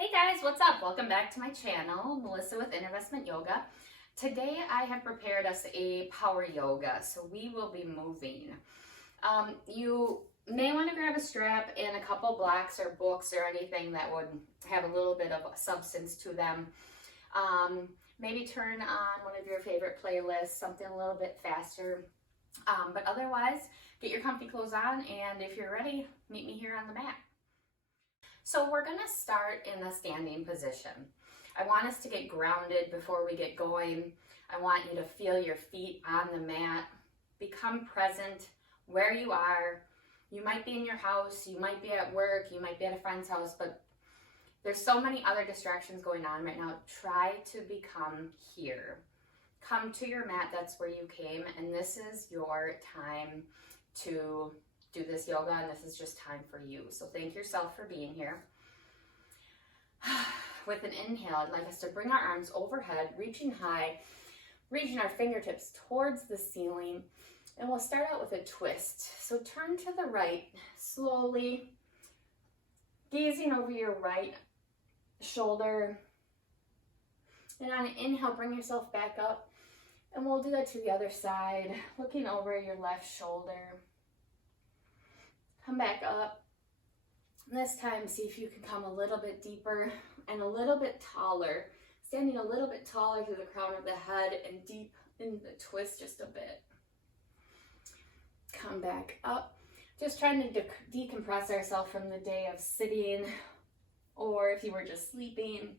Hey guys, what's up? Welcome back to my channel, Melissa with Investment Yoga. Today I have prepared us a power yoga, so we will be moving. You may want to grab a strap and a couple blocks or books or anything that would have a little bit of substance to them. Maybe turn on one of your favorite playlists, something a little bit faster. But otherwise, get your comfy clothes on, and if you're ready, meet me here on the mat. So we're going to start in a standing position. I want us to get grounded before we get going. I want you to feel your feet on the mat. Become present where you are. You might be in your house, you might be at work, you might be at a friend's house, but there's so many other distractions going on right now. Try to become here. Come to your mat, that's where you came, and this is your time to do this yoga, and this is just time for you. So thank yourself for being here. With an inhale, I'd like us to bring our arms overhead, reaching high, reaching our fingertips towards the ceiling, and we'll start out with a twist. So turn to the right, slowly, gazing over your right shoulder, and on an inhale, bring yourself back up, and we'll do that to the other side, looking over your left shoulder. Come back up. This time, see if you can come a little bit deeper and a little bit taller, standing a little bit taller through the crown of the head and deep in the twist just a bit. Come back up. Just trying to decompress ourselves from the day of sitting, or if you were just sleeping,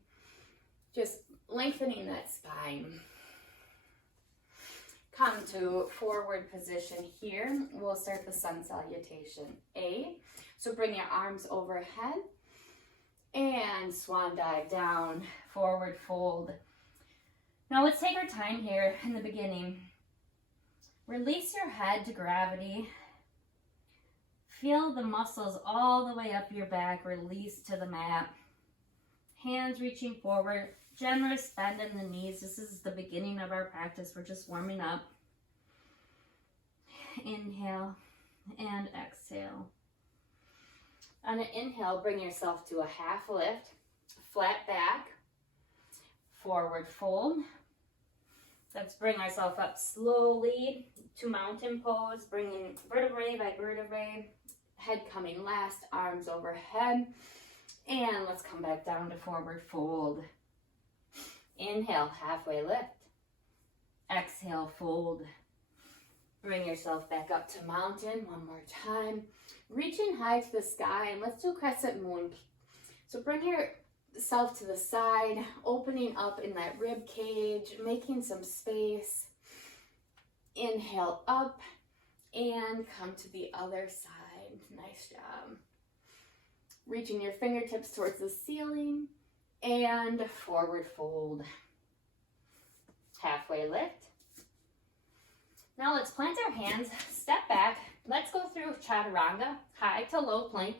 just lengthening that spine. Come to forward position here. We'll start the sun salutation. So bring your arms overhead and swan dive down, forward fold. Now let's take our time here in the beginning. Release your head to gravity. Feel the muscles all the way up your back, release to the mat. Hands reaching forward. Generous bend in the knees. This is the beginning of our practice. We're just warming up. Inhale and exhale. On an inhale, bring yourself to a half lift, flat back, forward fold. Let's bring ourselves up slowly to mountain pose, bringing vertebrae by vertebrae, head coming last, arms overhead, and let's come back down to forward fold. Inhale, halfway lift. Exhale, fold. Bring yourself back up to mountain one more time. Reaching high to the sky, and let's do crescent moon. So bring yourself to the side, opening up in that rib cage, making some space. Inhale up and come to the other side. Nice job. Reaching your fingertips towards the ceiling. And forward fold. Halfway lift. Now let's plant our hands, step back. Let's go through chaturanga, high to low plank,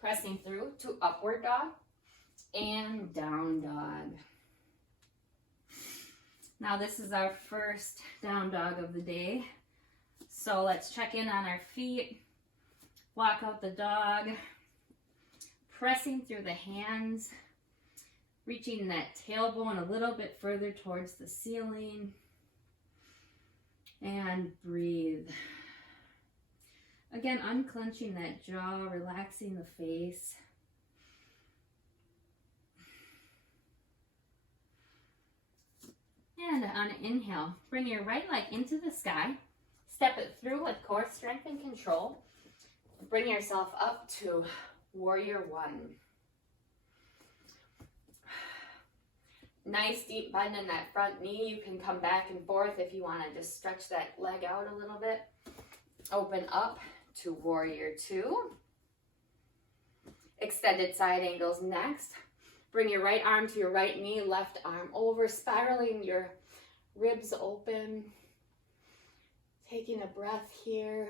pressing through to upward dog and down dog. Now this is our first down dog of the day. So let's check in on our feet, walk out the dog, pressing through the hands, reaching that tailbone a little bit further towards the ceiling, and breathe. Again, unclenching that jaw, relaxing the face. And on an inhale, bring your right leg into the sky, step it through with core strength and control. Bring yourself up to warrior one. Nice deep bend in that front knee. You can come back and forth if you want to just stretch that leg out a little bit. Open up to warrior two. Extended side angles next. Bring your right arm to your right knee, left arm over, spiraling your ribs open. Taking a breath here.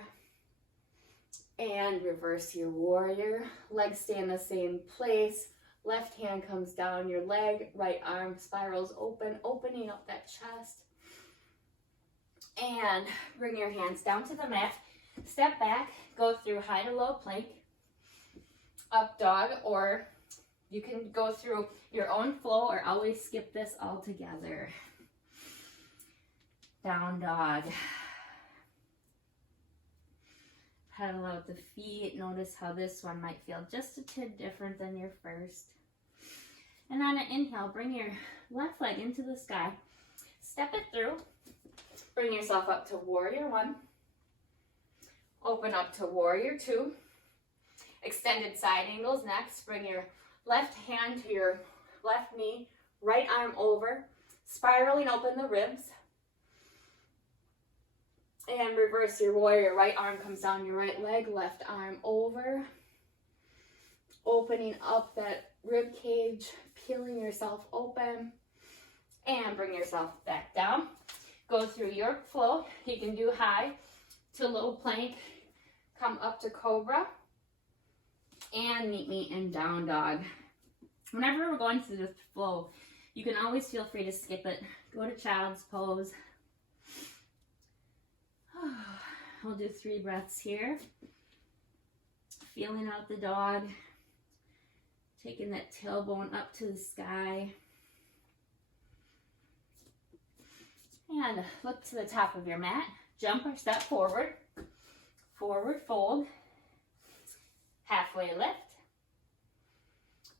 And reverse your warrior. Legs stay in the same place. Left hand comes down your leg, right arm spirals open, opening up that chest. And bring your hands down to the mat. Step back, go through high to low plank, up dog, or You can go through your own flow or always skip this altogether. Down dog. Pedal out the feet. Notice how this one might feel just a tad different than your first. And on an inhale, bring your left leg into the sky. Step it through. Bring yourself up to warrior one. Open up to warrior two. Extended side angles next. Bring your left hand to your left knee. Right arm over. Spiraling open the ribs. And reverse your warrior. Right arm comes down your right leg. Left arm over. Opening up that rib cage. Peeling yourself open. And bring yourself back down. Go through your flow. You can do high to low plank. Come up to cobra. And meet me in down dog. Whenever we're going through the flow, you can always feel free to skip it. Go to child's pose. We'll do 3 breaths here. Feeling out the dog. Taking that tailbone up to the sky. And look to the top of your mat. Jump or step forward. Forward fold. Halfway lift.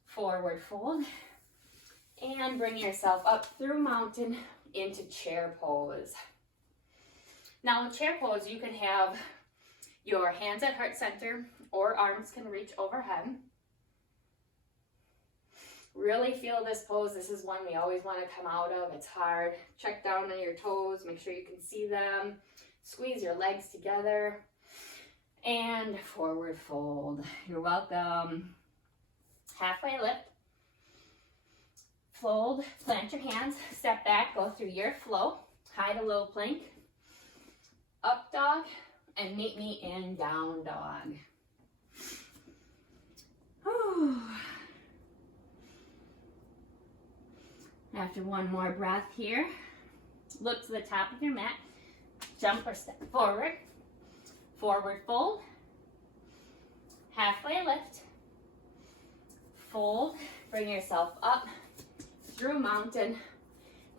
Forward fold. And bring yourself up through mountain into chair pose. Now in chair pose, you can have your hands at heart center or arms can reach overhead. Really feel this pose. This is one we always want to come out of. It's hard. Check down on your toes. Make sure you can see them. Squeeze your legs together. And forward fold. You're welcome. Halfway lift. Fold. Plant your hands. Step back. Go through your flow. High to low plank. Up dog. And meet me in down dog. Whew. After one more breath here, look to the top of your mat, jump or step forward, forward fold, halfway lift, fold, bring yourself up through mountain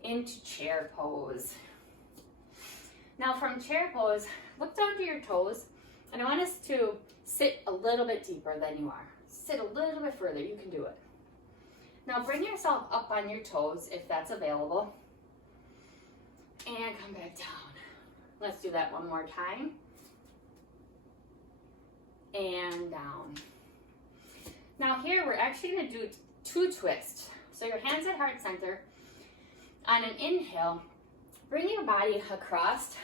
into chair pose. Now from chair pose, look down to your toes, and I want us to sit a little bit deeper than you are. Sit a little bit further, you can do it. Now bring yourself up on your toes if that's available. And come back down. Let's do that one more time. And down. Now here we're actually going to do 2 twists. So your hands at heart center. On an inhale, bring your body across.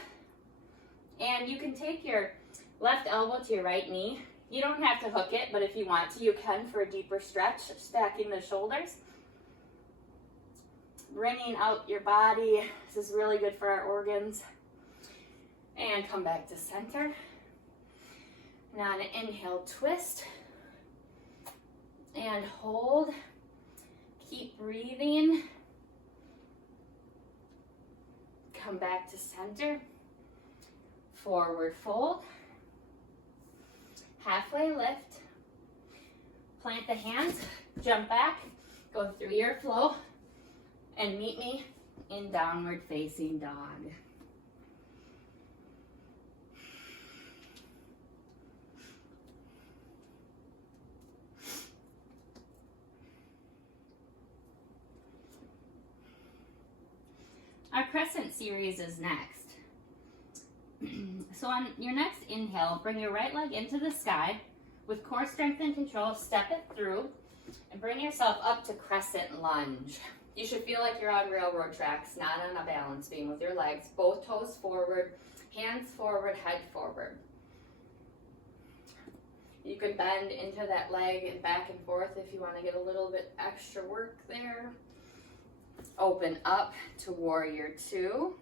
And you can take your left elbow to your right knee. You don't have to hook it, but if you want to, you can for a deeper stretch, stacking the shoulders. Bringing out your body. This is really good for our organs. And come back to center. Now on an inhale, twist. And hold. Keep breathing. Come back to center. Forward fold. Halfway lift, plant the hands, jump back, go through your flow, and meet me in downward facing dog. Our crescent series is next. So on your next inhale, bring your right leg into the sky. With core strength and control, step it through and bring yourself up to crescent lunge. You should feel like you're on railroad tracks, not on a balance beam with your legs. Both toes forward, hands forward, head forward. You can bend into that leg and back and forth if you want to get a little bit extra work there. Open up to warrior two.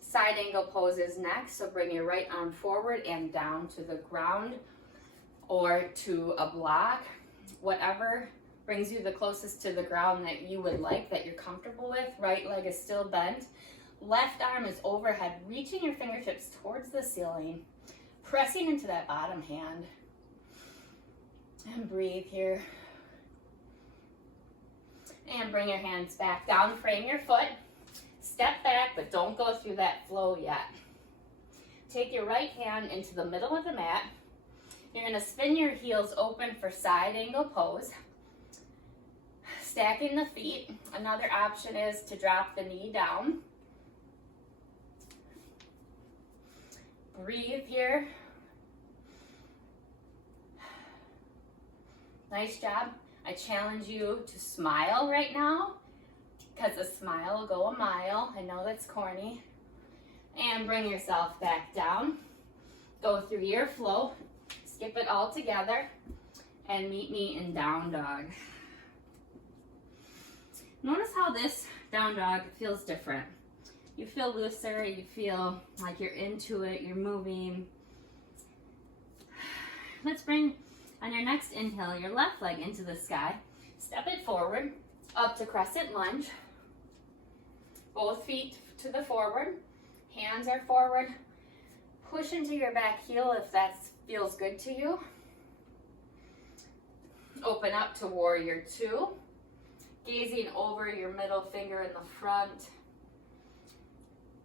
Side angle pose is next, so bring your right arm forward and down to the ground or to a block, whatever brings you the closest to the ground that you would like, that you're comfortable with. Right leg is still bent. Left arm is overhead, reaching your fingertips towards the ceiling, pressing into that bottom hand. And breathe here. And bring your hands back down, frame your foot. Step back, but don't go through that flow yet. Take your right hand into the middle of the mat. You're going to spin your heels open for side angle pose. Stacking the feet. Another option is to drop the knee down. Breathe here. Nice job. I challenge you to smile right now, because a smile will go a mile. I know that's corny. And bring yourself back down. Go through your flow. Skip it all together. And meet me in down dog. Notice how this down dog feels different. You feel looser. You feel like you're into it. You're moving. Let's bring, on your next inhale, your left leg into the sky. Step it forward, up to crescent lunge. Both feet to the forward. Hands are forward. Push into your back heel if that feels good to you. Open up to warrior two. Gazing over your middle finger in the front.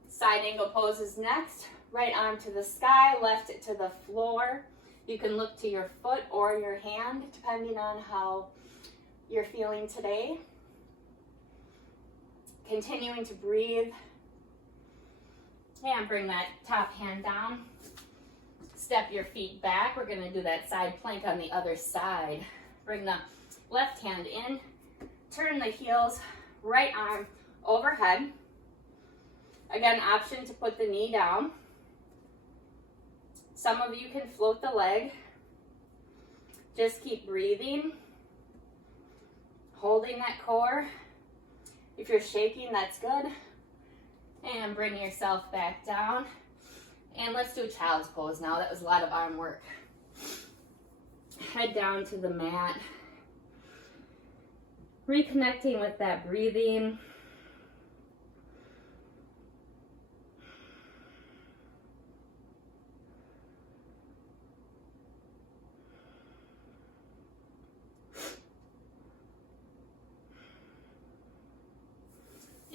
Side angle pose is next. Right arm to the sky, left it to the floor. You can look to your foot or your hand, depending on how you're feeling today. Continuing to breathe. And bring that top hand down. Step your feet back. We're going to do that side plank on the other side. Bring the left hand in. Turn the heels, right arm overhead. Again, option to put the knee down. Some of you can float the leg. Just keep breathing. Holding that core. If you're shaking, that's good. And bring yourself back down. And let's do child's pose now. That was a lot of arm work. Head down to the mat. Reconnecting with that breathing.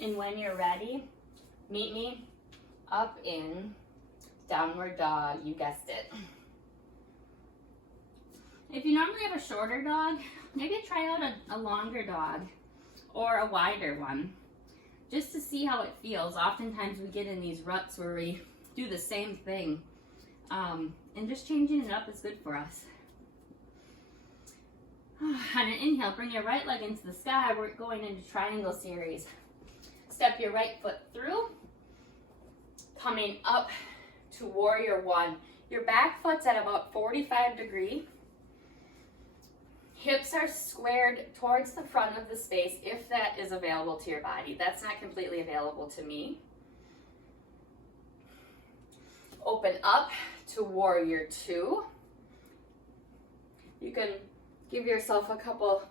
And when you're ready, meet me up in downward dog. You guessed it. If you normally have a shorter dog, maybe try out a longer dog or a wider one, just to see how it feels. Oftentimes we get in these ruts where we do the same thing, and just changing it up is good for us. On an inhale, bring your right leg into the sky. We're going into triangle series. Step your right foot through, coming up to warrior one. Your back foot's at about 45 degrees. Hips are squared towards the front of the space if that is available to your body. That's not completely available to me. Open up to warrior two. You can give yourself a couple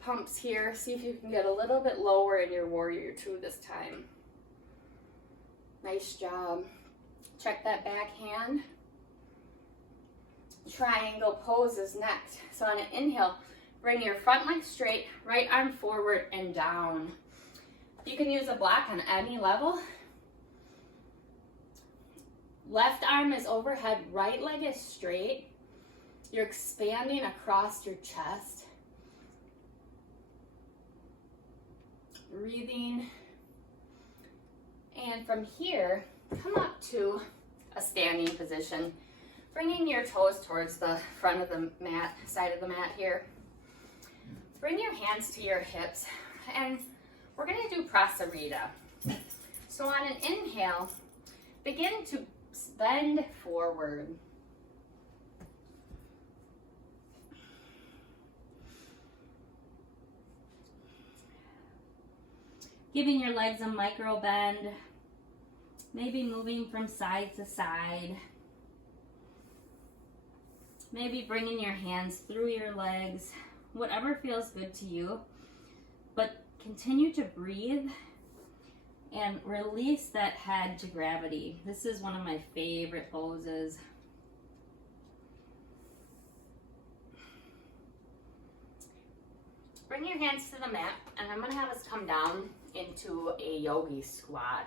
pumps here. See if you can get a little bit lower in your warrior two this time. Nice job. Check that back hand. Triangle pose is next. So on an inhale, bring your front leg straight, right arm forward and down. You can use a block on any level. Left arm is overhead, right leg is straight. You're expanding across your chest. Breathing. And from here, come up to a standing position. Bringing your toes towards the front of the mat, side of the mat here. Bring your hands to your hips, and we're going to do prasarita. So on an inhale, begin to bend forward. Giving your legs a micro bend, maybe moving from side to side. Maybe bringing your hands through your legs, whatever feels good to you. But continue to breathe and release that head to gravity. This is one of my favorite poses. bring your hands to the mat, and I'm going to have us come down into a yogi squat,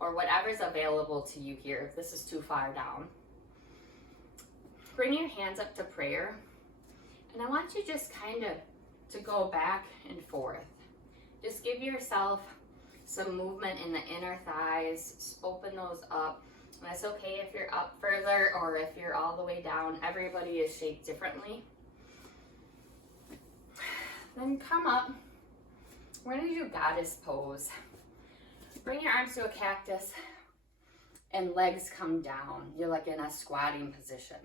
or whatever's available to you here if this is too far down. Bring your hands up to prayer, and I want you just kind of to go back and forth. Just give yourself some movement in the inner thighs. Just open those up. And that's okay if you're up further or if you're all the way down. Everybody is shaped differently. Then come up. We're going to do goddess pose. Bring your arms to a cactus and legs come down. You're like in a squatting position.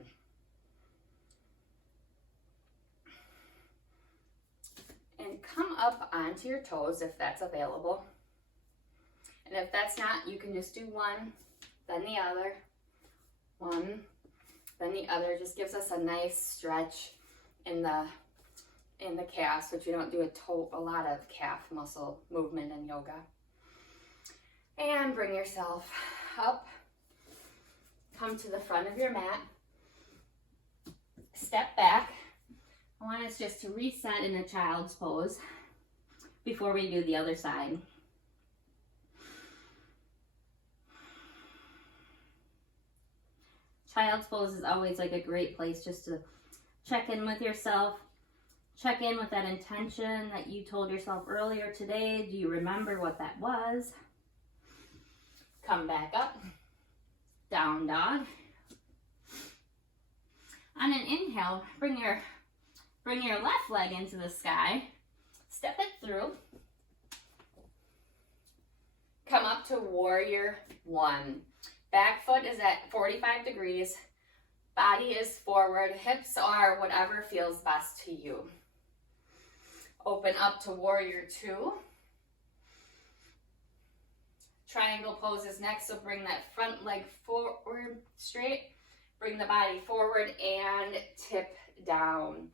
And come up onto your toes if that's available. And if that's not, you can just do one, then the other, one, then the other. Just gives us a nice stretch in the calves, which you don't do a lot of calf muscle movement in yoga. And bring yourself up. Come to the front of your mat. Step back. I want us just to reset in a child's pose before we do the other side. Child's pose is always like a great place just to check in with yourself. Check in with that intention that you told yourself earlier today. Do you remember what that was? Come back up. Down dog. On an inhale, bring your left leg into the sky. Step it through. Come up to warrior one. Back foot is at 45 degrees. Body is forward. Hips are whatever feels best to you. Open up to warrior two. Triangle pose is next, so bring that front leg forward straight. Bring the body forward and tip down.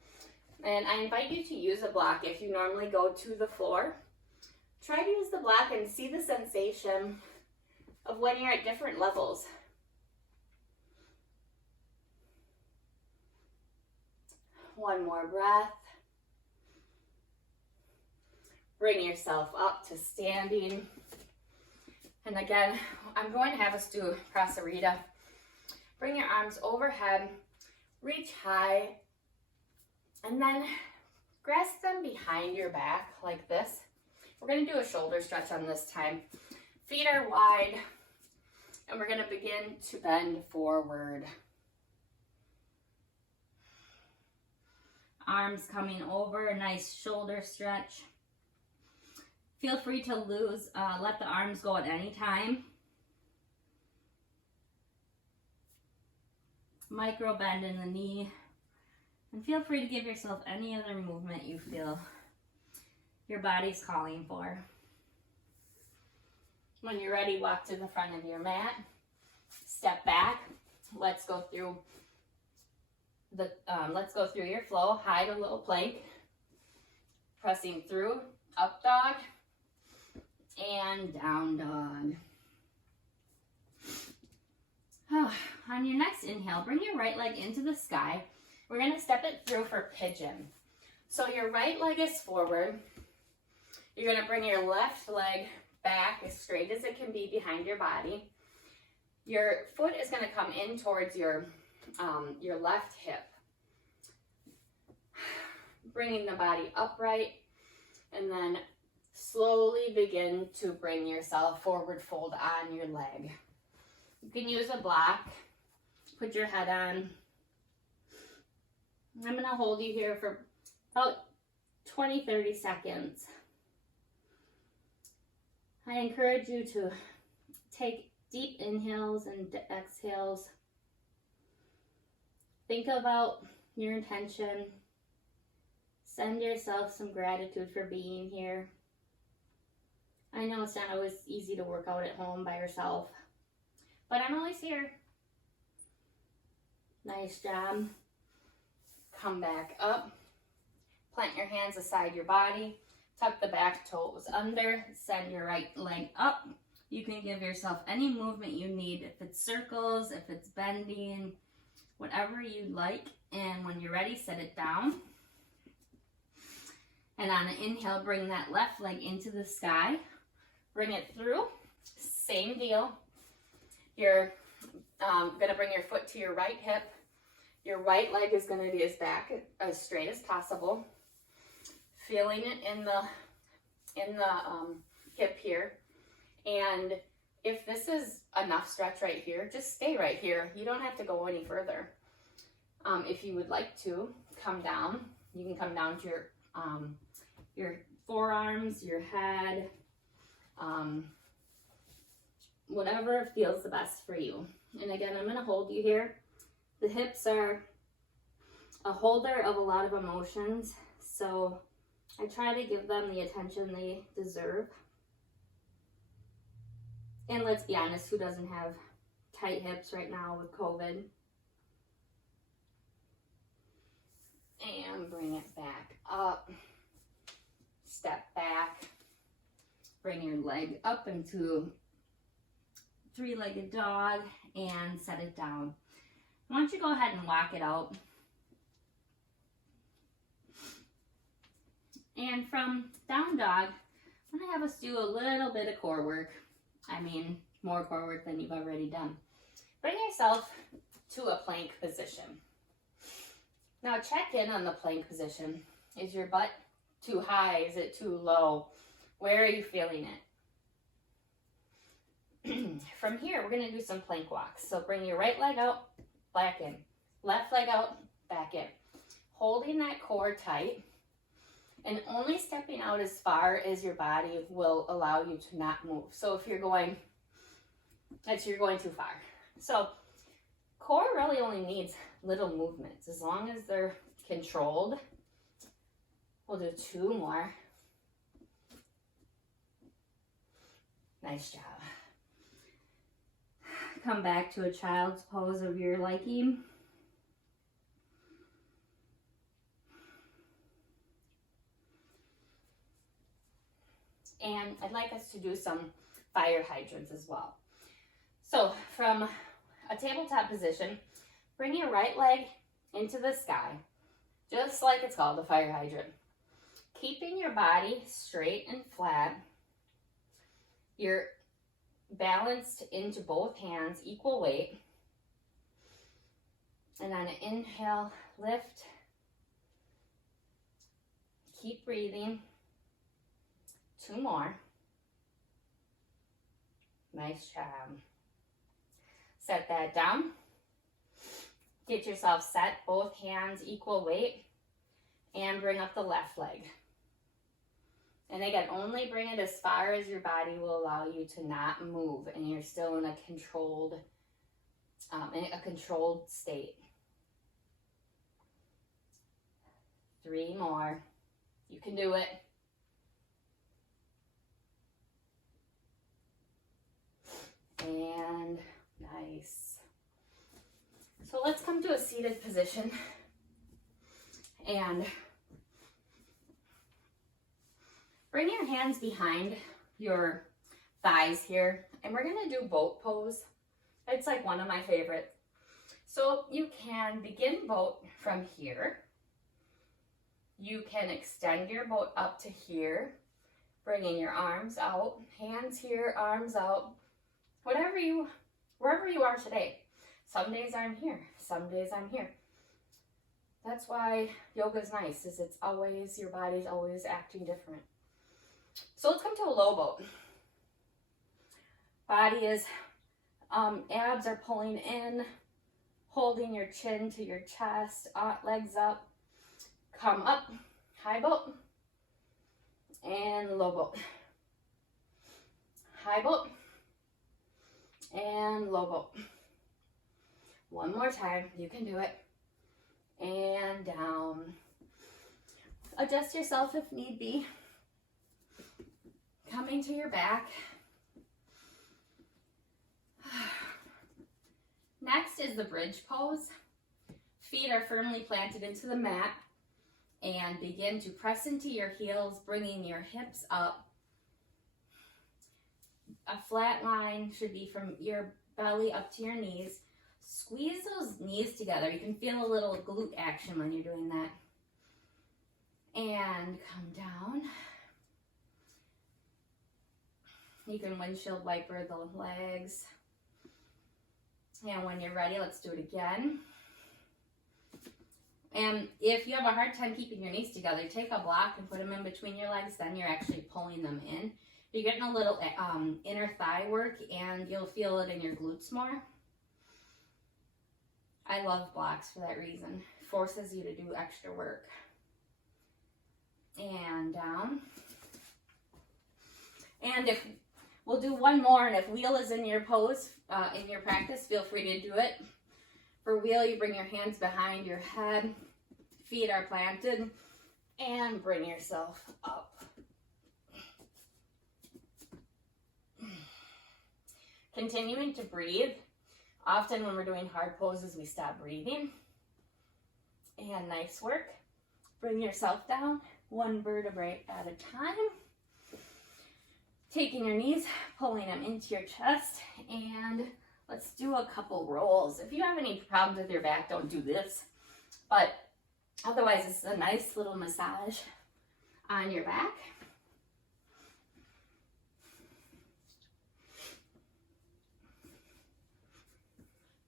And I invite you to use a block if you normally go to the floor. Try to use the block and see the sensation of when you're at different levels. One more breath. Bring yourself up to standing. And again, I'm going to have us do Prasarita. Bring your arms overhead, reach high, and then grasp them behind your back like this. We're going to do a shoulder stretch on this time. Feet are wide, and we're going to begin to bend forward. Arms coming over, a nice shoulder stretch. Feel free to let the arms go at any time. Micro bend in the knee. And feel free to give yourself any other movement you feel your body's calling for. When you're ready, walk to the front of your mat. Step back. Let's go through your flow. Hide a little plank. Pressing through. Up dog. And down dog. On your next inhale, bring your right leg into the sky. We're going to step it through for pigeon. So your right leg is forward. You're going to bring your left leg back as straight as it can be behind your body. Your foot is going to come in towards your left hip. Bringing the body upright, and then slowly begin to bring yourself forward fold on your leg. You can use a block. Put your head on. I'm going to hold you here for about 20-30 seconds. I encourage you to take deep inhales and exhales. Think about your intention. Send yourself some gratitude for being here. I know it's not always easy to work out at home by yourself, but I'm always here. Nice job. Come back up. Plant your hands beside your body. Tuck the back toes under. Send your right leg up. You can give yourself any movement you need. If it's circles, if it's bending, whatever you like. And when you're ready, set it down. And on an inhale, bring that left leg into the sky. Bring it through. Same deal. You're going to bring your foot to your right hip. Your right leg is going to be as straight as possible. Feeling it in the hip here. And if this is enough stretch right here, just stay right here. You don't have to go any further. If you would like to come down, you can come down to your forearms, your head, whatever feels the best for you. And again, I'm going to hold you here. The hips are a holder of a lot of emotions, so I try to give them the attention they deserve. And let's be honest, who doesn't have tight hips right now with COVID? And bring it back up. Step back. Bring your leg up into three-legged dog and set it down. Why don't you go ahead and walk it out. And from down dog, I'm going to have us do a little bit of core work. I mean, more core work than you've already done. Bring yourself to a plank position. Now check in on the plank position. Is your butt too high? Is it too low? Where are you feeling it? From here, we're going to do some plank walks. So bring your right leg out, back in. Left leg out, back in. Holding that core tight and only stepping out as far as your body will allow you to not move. So if you're going too far. So core really only needs little movements. As long as they're controlled. We'll do 2 more. Nice job. Come back to a child's pose of your liking. And I'd like us to do some fire hydrants as well. So from a tabletop position, bring your right leg into the sky, just like it's called a fire hydrant. Keeping your body straight and flat. You're balanced into both hands, equal weight. And on an inhale, lift. Keep breathing. 2 more. Nice job. Set that down. Get yourself set, both hands equal weight, and bring up the left leg. And again, only bring it as far as your body will allow you to not move, and you're still in a controlled state. 3 more. You can do it. And nice. So let's come to a seated position and bring your hands behind your thighs here, and we're going to do boat pose. It's like one of my favorites. So you can begin boat from here. You can extend your boat up to here, bringing your arms out, hands here, arms out, wherever you are today. Some days I'm here, some days I'm here. That's why yoga is nice, is it's always, your body's always acting different. So let's come to a low boat. Body is, abs are pulling in, holding your chin to your chest, legs up, come up, high boat, and low boat. High boat, and low boat. One more time, you can do it. And down. Adjust yourself if need be. Coming to your back. Next is the bridge pose. Feet are firmly planted into the mat. And begin to press into your heels, bringing your hips up. A flat line should be from your belly up to your knees. Squeeze those knees together. You can feel a little glute action when you're doing that. And come down. You can windshield wiper the legs. And when you're ready, let's do it again. And if you have a hard time keeping your knees together, take a block and put them in between your legs. Then you're actually pulling them in. You're getting a little inner thigh work, and you'll feel it in your glutes more. I love blocks for that reason. It forces you to do extra work. And down. And if we'll do one more, and if wheel is in your pose, in your practice, feel free to do it. For wheel, you bring your hands behind your head, feet are planted, and bring yourself up. Continuing to breathe. Often when we're doing hard poses, we stop breathing. And nice work. Bring yourself down, one vertebrae at a time. Taking your knees, pulling them into your chest, and let's do a couple rolls. If you have any problems with your back, don't do this. But otherwise, it's a nice little massage on your back.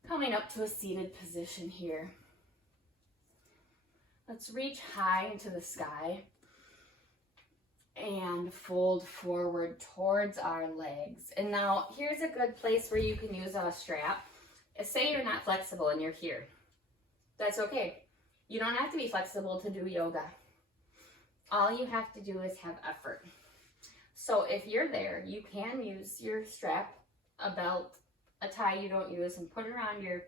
Coming up to a seated position here. Let's reach high into the sky and fold forward towards our legs. And now here's a good place where you can use a strap. Say you're not flexible and you're here. That's okay. You don't have to be flexible to do yoga. All you have to do is have effort. So if you're there, you can use your strap, a belt, a tie you don't use, and put it around your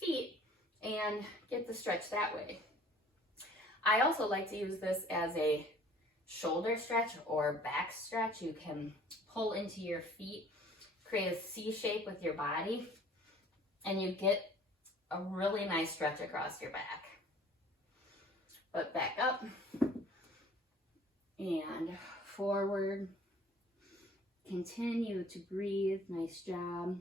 feet and get the stretch that way. I also like to use this as a shoulder stretch or back stretch. You can pull into your feet, create a C shape with your body, and you get a really nice stretch across your back. But back up and forward. Continue to breathe. Nice job.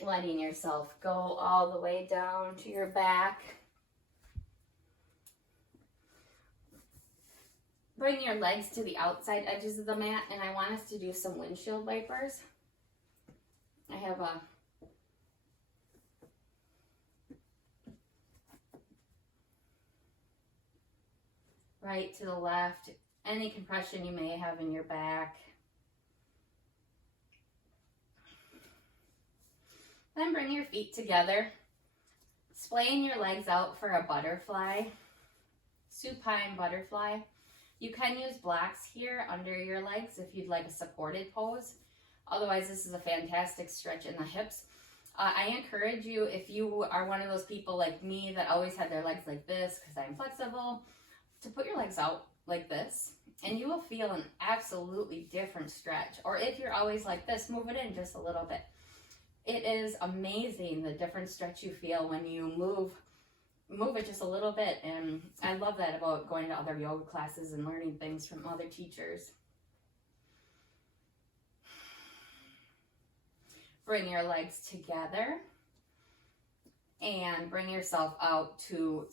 Letting yourself go all the way down to your back. Bring your legs to the outside edges of the mat, and I want us to do some windshield wipers. I have a right to the left, any compression you may have in your back. Then bring your feet together, splaying your legs out for a butterfly, supine butterfly. You can use blocks here under your legs if you'd like a supported pose. Otherwise, this is a fantastic stretch in the hips. I encourage you, if you are one of those people like me that always had their legs like this because I'm flexible, to put your legs out like this, and you will feel an absolutely different stretch. Or if you're always like this, move it in just a little bit. It is amazing the different stretch you feel when you move it just a little bit. And I love that about going to other yoga classes and learning things from other teachers. Bring your legs together and bring yourself out to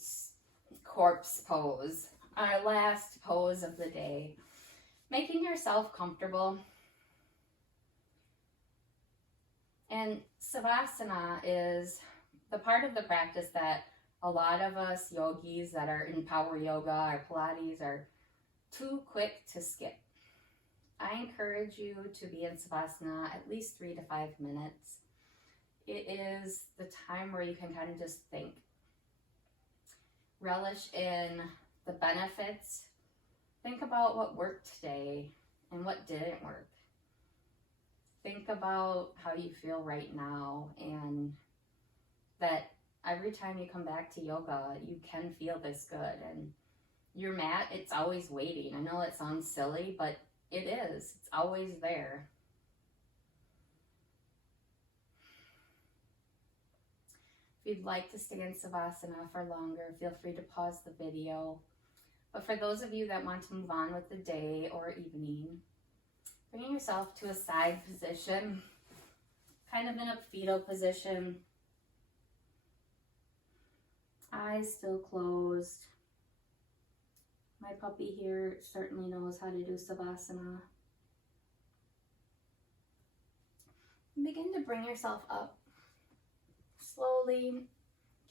corpse pose, our last pose of the day. Making yourself comfortable. And Savasana is the part of the practice that a lot of us yogis that are in power yoga or Pilates are too quick to skip. I encourage you to be in Savasana at least 3 to 5 minutes. It is the time where you can kind of just think. Relish in the benefits. Think about what worked today and what didn't work. Think about how you feel right now, and that every time you come back to yoga, you can feel this good. And your mat, it's always waiting. I know it sounds silly, but it is. It's always there. If you'd like to stay in Savasana for longer, feel free to pause the video. But for those of you that want to move on with the day or evening, bringing yourself to a side position, kind of in a fetal position. Eyes still closed. My puppy here certainly knows how to do Savasana. Begin to bring yourself up slowly,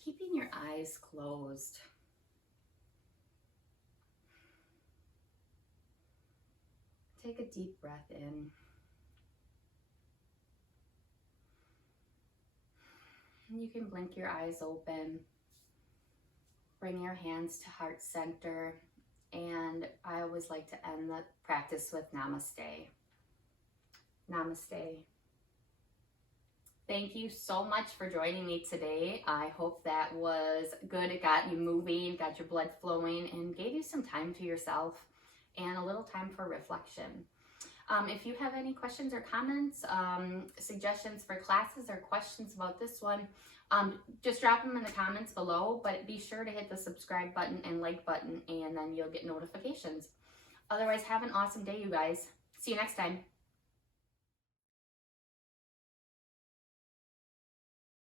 keeping your eyes closed. Take a deep breath in. You can blink your eyes open. Bring your hands to heart center. And I always like to end the practice with Namaste. Namaste. Thank you so much for joining me today. I hope that was good. It got you moving, got your blood flowing, and gave you some time to yourself and a little time for reflection. If you have any questions or comments, suggestions for classes or questions about this one, just drop them in the comments below, but be sure to hit the subscribe button and like button, and then you'll get notifications. Otherwise, have an awesome day, you guys. See you next time.